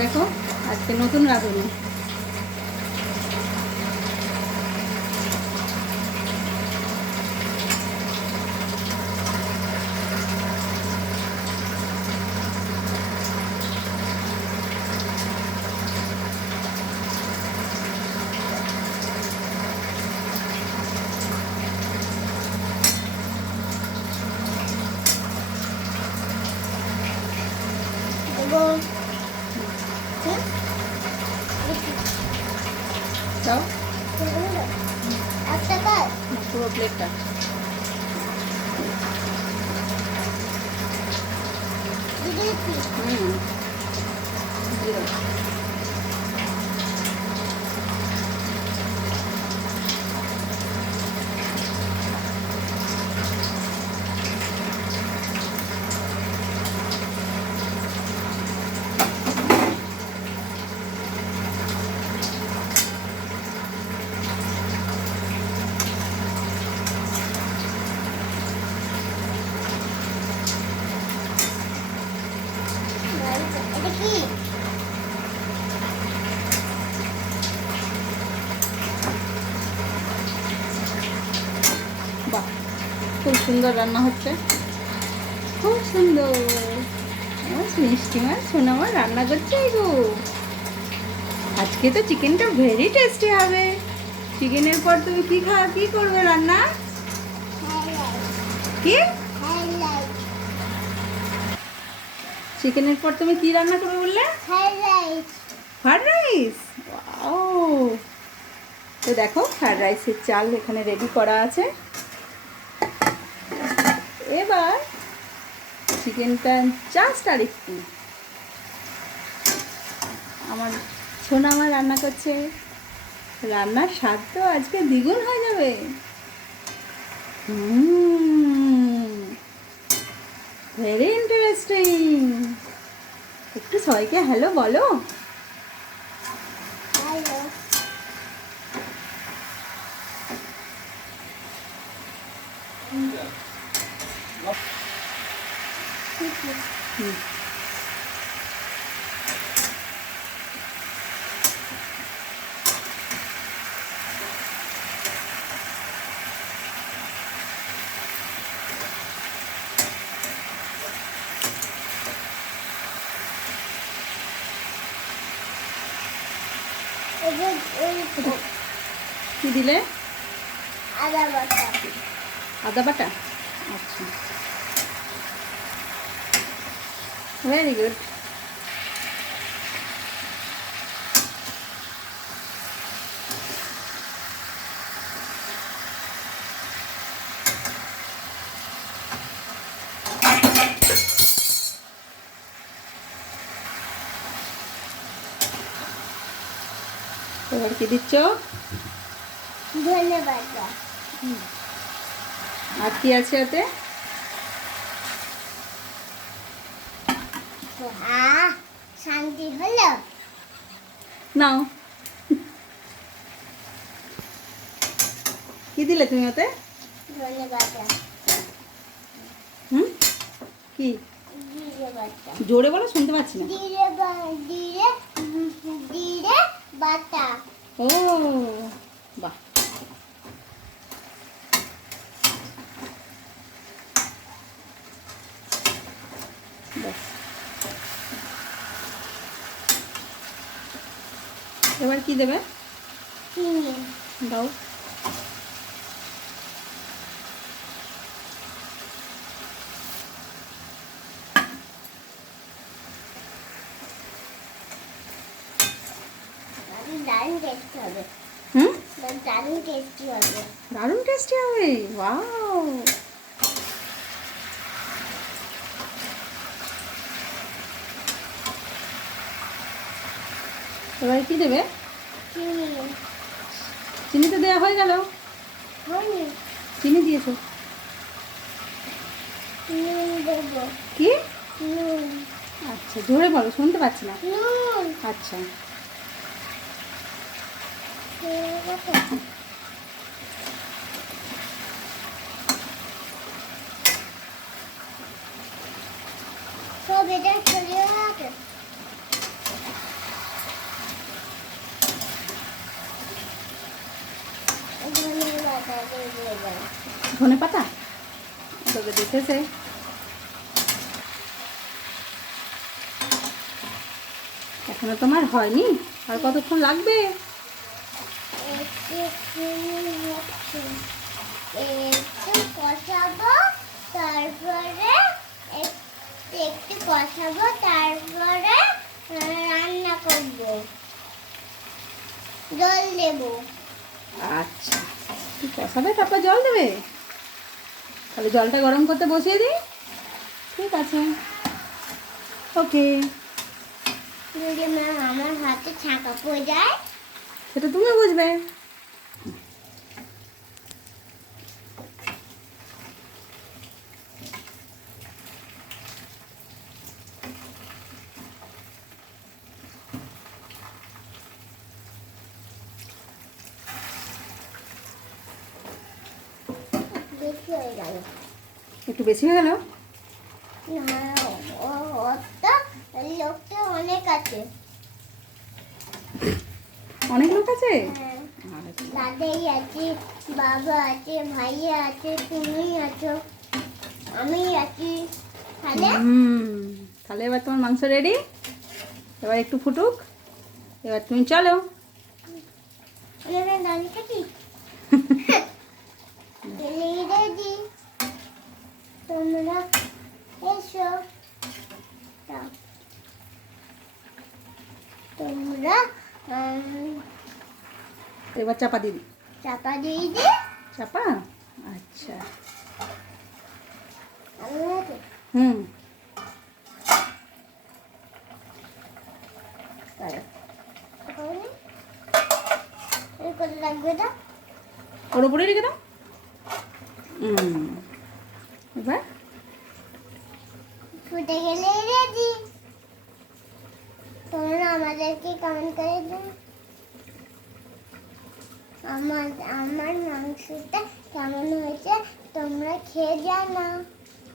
দেখো আজকে নতুন রাঁধুনি। দাও পুরো প্লেটটা। বাহ, খুব সুন্দর রান্না হচ্ছে, খুব সুন্দর। মিষ্টি মাছ সোনা আমার রান্না করছে গো। আজকে তো চিকেনটা ভেরি টেস্টি হবে। চিকেনের পর তুমি কি করবে রান্না? কি চিকেনের পর তুমি কি রান্না করবে বললে? Fried rice. ও, তো দেখো ফ্রাইড রাইসের চাল এখানে রেডি করা আছে। এবার চিকেনটা জাস্ট আর একটু আমার সোনা আমার রান্না করছে। রান্নার স্বাদ তো আজকে দ্বিগুণ হয়ে যাবে। Very interesting. একটু সবাইকে হ্যালো বলো। কি দিলে? আদা বাটা। আদা বাটা, আচ্ছা, ভেরি গুড। এবার কি দিচ্ছ? ধন্যবাদ। আর কি আছে ওতে? শান্তি হলো। নাও, কি দিলে তুমি ওতে? ধন্যবাদ। কি জোরে বলো, শুনতে পাচ্ছি না। জিরে বাটা। ও বাহ, এবার কি দেবে? দাও। দারুণ টেস্টি হবে। দারুণ টেস্টি হবে। দারুণ টেস্টি হবে। ওয়াও, এবার কি দেবে? চিনি তো দেওয়া হয়ে গেল। চিনি দিয়েছো? কি? আচ্ছা, জোরে বলো, শুনতে পাচ্ছি না। আচ্ছা, সব এটা ছড়িয়ে রাখে। ধনে পাতা তোকে দেখেছে। এখনো তোমার হয়নি, আর কতক্ষণ লাগবে? একটু কষাবো, তারপরে একটু কষাবো, তারপরে রান্না করবো, জল দেবো। আচ্ছা, তুই কষাবে তারপর জল দেবে? তাহলে জলটা গরম করতে বসিয়ে দিই। ঠিক আছে, ওকে। যদি আমার হাতে ছাকা পড়ে যায়? সেটা তুমি বুঝবে। বেশি হয়ে গেল। একটু বেশি হয়ে গেল? না, ওটা লোকটা অনেক আছে। অনেক লোক আছে? হ্যাঁ, আচ্ছা। দাদাই আছে, বাবা আছে, ভাইয়া আছে, তুমি আছো, আমি আছি। তাহলে তাহলে এবার তোমার মাংস রেডি। এবার একটু ফুটুক, এবার তুমি চলো। দাঁড়িয়ে থাকি। রেডি, তোমরা এসো। তোমরা এবার চাপা দিবি। চাপা দিয়ে দে। চাপা, আচ্ছা। হুম, কত লাগবে না? ওর উপরে রেখে দাও। এবার ফুটে গেলে রেডি। তোমরা আমাদেরকে কমেন্ট করে দাও আমার মাংসটা কেমন হয়েছে, তোমরা খেয়ে জানাও।